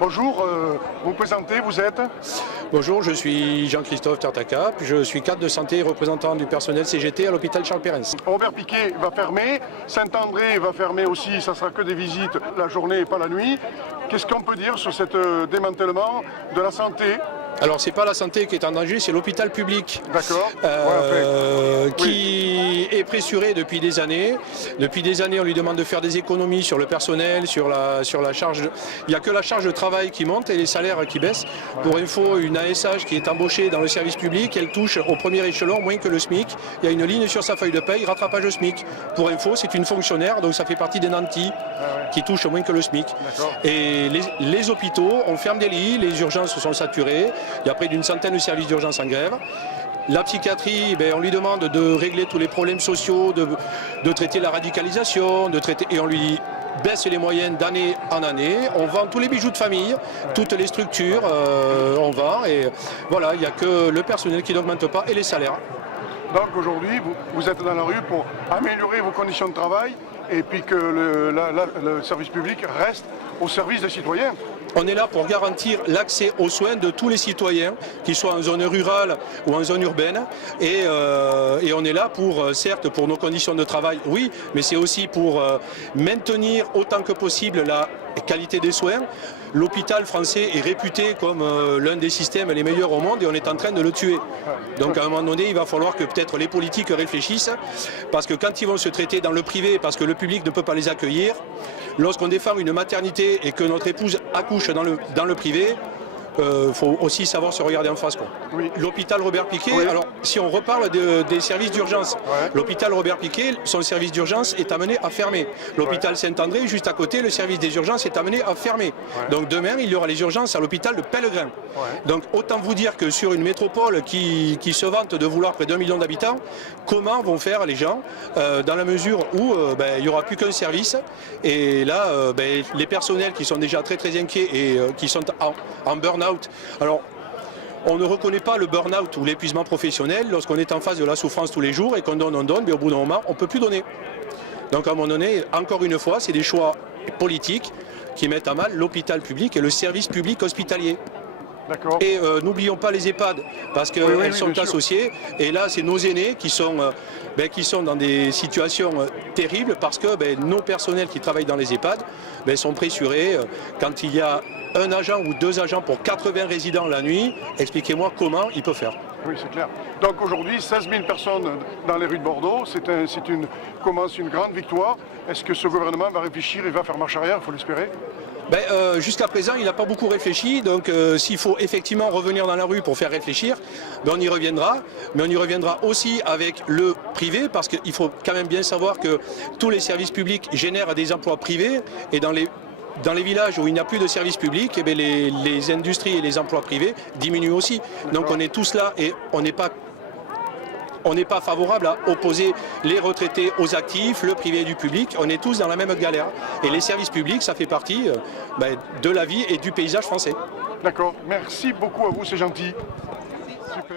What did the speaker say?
Bonjour, vous présentez, vous êtes? Bonjour, je suis Jean-Christophe Tartaca, je suis cadre de santé et représentant du personnel CGT à l'hôpital Charles Perrens. Robert Piquet va fermer, Saint-André va fermer aussi, ça sera que des visites la journée et pas la nuit. Qu'est-ce qu'on peut dire sur ce démantèlement de la santé? Alors c'est pas la santé qui est en danger, c'est l'hôpital public. D'accord. Qui est pressuré depuis des années. Depuis des années, on lui demande de faire des économies sur le personnel, sur la charge. Il n'y a que la charge de travail qui monte et les salaires qui baissent. Pour info, une ASH qui est embauchée dans le service public, elle touche au premier échelon moins que le SMIC. Il y a une ligne sur sa feuille de paye, rattrapage au SMIC. Pour info, c'est une fonctionnaire, donc ça fait partie des nantis qui touchent moins que le SMIC. Et les hôpitaux, on ferme des lits, les urgences sont saturées. Il y a près d'une centaine de services d'urgence en grève. La psychiatrie, on lui demande de régler tous les problèmes sociaux, de traiter la radicalisation, et on lui baisse les moyens d'année en année. On vend tous les bijoux de famille, toutes les structures, on vend. Et voilà, il n'y a que le personnel qui n'augmente pas et les salaires. Donc aujourd'hui, vous êtes dans la rue pour améliorer vos conditions de travail et puis que le service public reste au service des citoyens. On est là pour garantir l'accès aux soins de tous les citoyens, qu'ils soient en zone rurale ou en zone urbaine. Et on est là pour, certes, pour nos conditions de travail, oui, mais c'est aussi pour maintenir autant que possible la qualité des soins. L'hôpital français est réputé comme l'un des systèmes les meilleurs au monde et on est en train de le tuer. Donc à un moment donné, il va falloir que peut-être les politiques réfléchissent, parce que quand ils vont se traiter dans le privé, parce que le public ne peut pas les accueillir, lorsqu'on défend une maternité et que notre épouse accouche dans le privé, faut aussi savoir se regarder en face. Oui. L'hôpital Robert Piquet, alors si on reparle des services d'urgence, l'hôpital Robert Piquet, son service d'urgence est amené à fermer. L'hôpital Saint-André, juste à côté, le service des urgences est amené à fermer. Donc demain, il y aura les urgences à l'hôpital de Pellegrin. Donc autant vous dire que sur une métropole qui se vante de vouloir près d'1 million d'habitants, comment vont faire les gens dans la mesure où il n'y aura plus qu'un service et là, les personnels qui sont déjà très inquiets et qui sont en burn-out. Alors, on ne reconnaît pas le burn-out ou l'épuisement professionnel lorsqu'on est en face de la souffrance tous les jours et qu'on donne, mais au bout d'un moment, on ne peut plus donner. Donc à un moment donné, encore une fois, c'est des choix politiques qui mettent à mal l'hôpital public et le service public hospitalier. Et n'oublions pas les EHPAD, parce qu'elles sont associées. Et là, c'est nos aînés qui sont dans des situations terribles, parce que nos personnels qui travaillent dans les EHPAD sont pressurés. Quand il y a un agent ou 2 agents pour 80 résidents la nuit, expliquez-moi comment il peut faire. Oui, c'est clair. Donc aujourd'hui, 16 000 personnes dans les rues de Bordeaux, commence une grande victoire. Est-ce que ce gouvernement va réfléchir et va faire marche arrière, il faut l'espérer? Jusqu'à présent, il n'a pas beaucoup réfléchi, donc s'il faut effectivement revenir dans la rue pour faire réfléchir, on y reviendra, mais on y reviendra aussi avec le privé, parce qu'il faut quand même bien savoir que tous les services publics génèrent des emplois privés, et dans les villages où il n'y a plus de services publics, les industries et les emplois privés diminuent aussi. Donc on est tous là et on n'est pas favorable à opposer les retraités aux actifs, le privé du public. On est tous dans la même galère. Et les services publics, ça fait partie de la vie et du paysage français. D'accord. Merci beaucoup à vous, c'est gentil. Super.